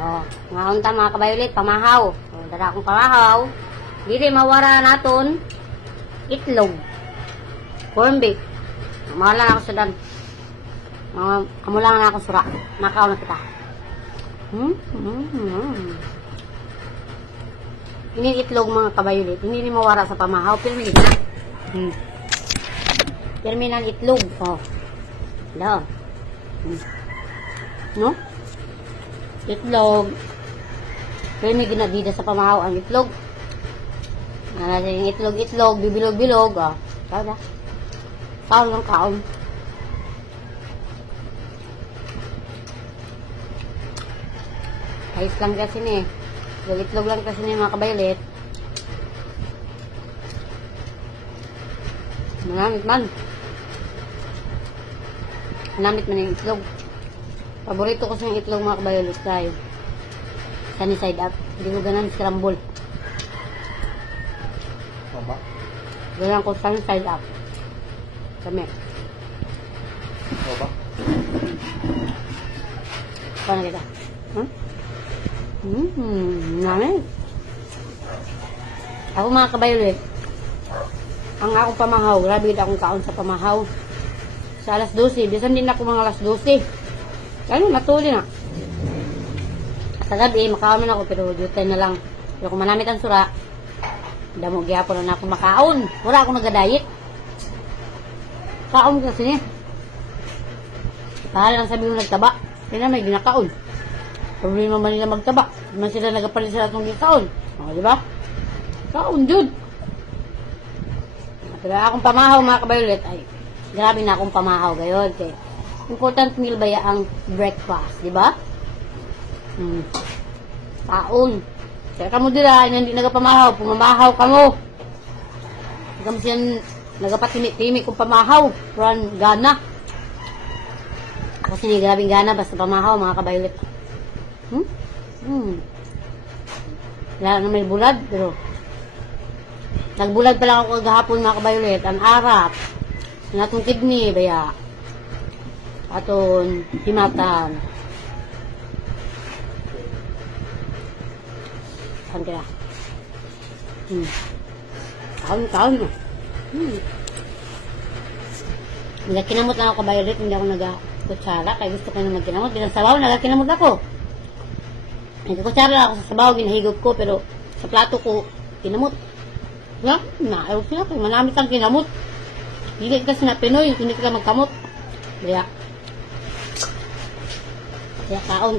Oh, nga unta mga kabayolit, pamahaw. Oh, dala akong pamahaw. Dili mawara naton itlog. Corn beef. Mahala na ako sa dan. Kamulangan na ako sura. Makaw na kita. Ini itlog mga kabayolit. Hindi ni mawara sa pamahaw. Pirmi na. Pirmi ng itlog. Oh. Hala. No? Itlog. Pirmi ginadida sa pamahaw ang itlog. Yung itlog, bibilog-bilog. Oh. Kaya na. Kaon ng kaon. Ayos lang kasi ni. Itlog lang kasi ni mga kabayolit. Manamit man. Manamit man yung itlog. Paborito ko sa yung itlog mga kabayolit tayo. Sunny side up. Hindi ko ganun scramble. Mama? Ganun ko sunny side up. Kami. Mama? Paano kita? Huh? Namin. Ako mga kabayolit. Ang akong pamahaw. Grabe akong kaon sa pamahaw. Sa alas 12. Bisan din ako mga alas 12. Kaya natuli na. Sa gabi, makaon na ako. Pero jutay na lang. Pero kung manamit ang sura, damo gyapon na ako makaon. Wala akong nag-diet. Kaon kasi niya. Pahala lang sabi mo nagtaba. Kaya may ginakaon. Problema man nila magtaba. Man sila nagapalit sa atong gikaon. O, di ba? Kaon, jud. Pero akong pamahaw, mga kabayolit, ay, grabe na akong pamahaw, gayon. Kaya, important meal ba ang breakfast, di ba? Kaon. Kaya kamo dila, hindi nagapamahaw, pumamahaw kamo. Kamo siya nagapatimi-timi kong pamahaw. Puran gana. Kasi ni grabing gana, basta pamahaw, mga kabayolit. Wala na may bulad, pero nagbulag pa lang ako gahapon mga kabayolit. Ang arap, natong kidney, baya aton himatan. Saan kaya? Kaon mo. Nagkinamot lang ako kabayolit, hindi ako nag-kutsara, kaya gusto ko na magkinamot. Bilang sabaw, nagkinamot ako. Nagkutsara lang ako sa sabaw, ginahigop ko, pero sa plato ko, kinamot. Ayaw sila, kaya manamit ang kinamot. Hindi kasi na Pinoy, hindi ka magkamot. Kaya kaon.